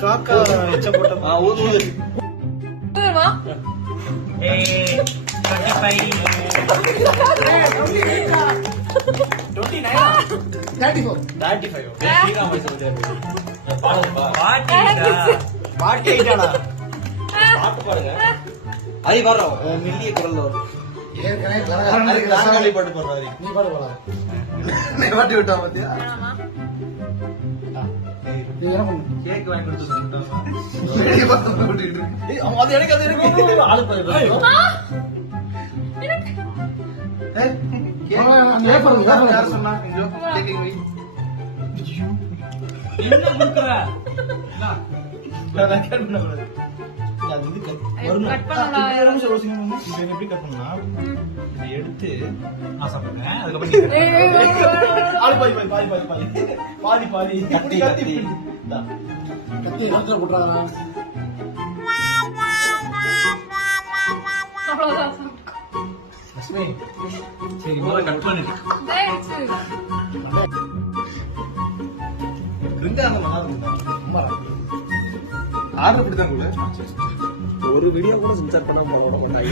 காக்கா எச்ச போட்ட ஊது ஊது. அது வர்றோம் மில்லிய குரல் வரும். பாட்டு போடுறாரு நீ பாட்டு போடா பாட்டி விட்டா பாத்தியா கேக் வாங்கி கொடுத்து எடுத்து நான் சாப்பிடுறேன். அதுக்கப்புறம் பாதி பாதி கத்தி கத்தி கத்தி இடத்துல போட்டுறாங்க. லட்சுமி சரி முதல்ல கட் பண்ணிட்டு ஆர்டர் பிடிதான் கூட ஒரு வீடியோ கூட சென்சார் பண்ணாம போட மாட்டாங்க.